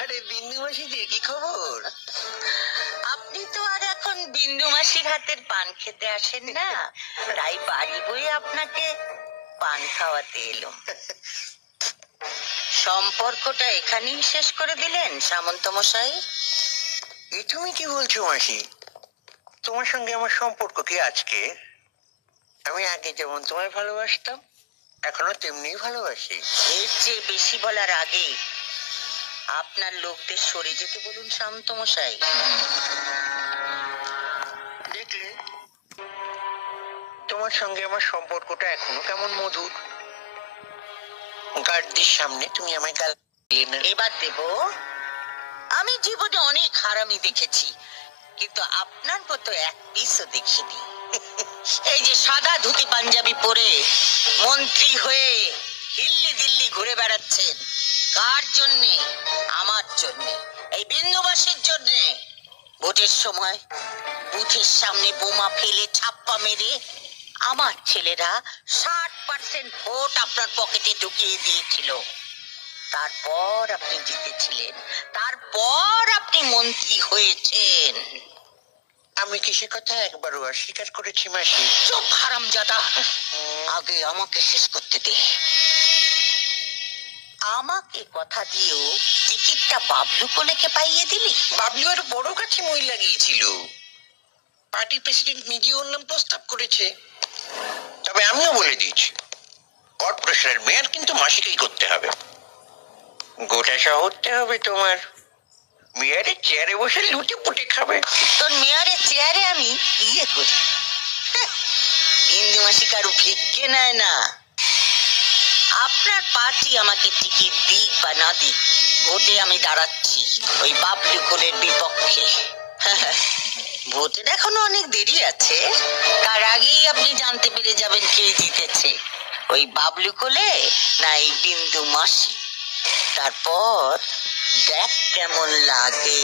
আরে বিন্দু মাসি যে কি খবর? আপনি তো আর এখন বিন্দু মাসির হাতের পান খেতে আসেন না, তাই বাড়ি বয়ে আপনাকে পান খাওয়াতে এলো। সম্পর্কটা এখানেই শেষ করে দিলেন সামন্ত মশাই? এ তুমি কি বলছো মাসি? তোমার সঙ্গে আমার সম্পর্ক কি আজকে? আমি আগে যেমন তোমায় ভালোবাসতাম এখনো তেমনি ভালোবাসি। এর চেয়ে বেশি বলার আগে আপনার লোকদের সরে যেতে বলুন সামন্ত মশাই। দেখলে তোমার সঙ্গে আমার সম্পর্কটা এখনো কেমন মধুর। গার্ডদের সামনে তুমি আমায় গাল দিলে না। এবার দেব, আমি জীবনে অনেক হারামি দেখেছি, কিন্তু আপনার মতো এক পিসও দেখিনি। এই যে সাদা ধুতি পাঞ্জাবি পরে মন্ত্রী হয়ে হিল্লি দিল্লি ঘুরে বেড়াচ্ছেন, কার জন্যে? আমার জন্যে, এই বিন্দুবাসীর জন্যে। ভোটের সময় বুথের সামনে বোমা ফেলে ছাপ্পা মেরে আমার ছেলেরা 60% ভোট আপনার পকেটে ঢুকিয়ে দিয়েছিল। তারপর আপনি জিতেছিলেন, তারপর আপনি মন্ত্রী হয়েছেন। আমি কি সে কথা একবারও অস্বীকার করেছি মাসি? চুপ হারামজাদা, আগে আমাকে শেষ করতে দে। আমাকে কথা দিয়েও টিকিটটা বাবলু কোলেকে পাইয়ে দিলি। বাবলু আর বড় কাছে মই লাগিয়েছিল। পার্টি প্রেসিডেন্ট নিজে ওর নাম প্রস্তাব করেছে। তবে আমিও বলে দিয়েছি, কর্পোরেশনের মেয়র কিন্তু মাসিকেই করতে হবে। গোটা শহরটা হবে তোমার। মেয়রের চেয়ারে বসে লুটে পুটে খাবে। তোর মেয়রের চেয়ারে আমি ইয়ে করি? বিন্দু মাসি কারো ভিক্ষে নেয় না। আপনার পার্টি আমাকে টিকিট দিক বা না দিক, ভোটে আমি দাঁড়াচ্ছি ওই বাবলু কোলের বিপক্ষে। ভোটের এখনো অনেক দেরি আছে, তার আগেই আপনি জানতে পেরে যাবেন কে জিতেছে, ওই বাবলু কোলে না এই বিন্দু মাসি। তারপর দেখ কেমন লাগে।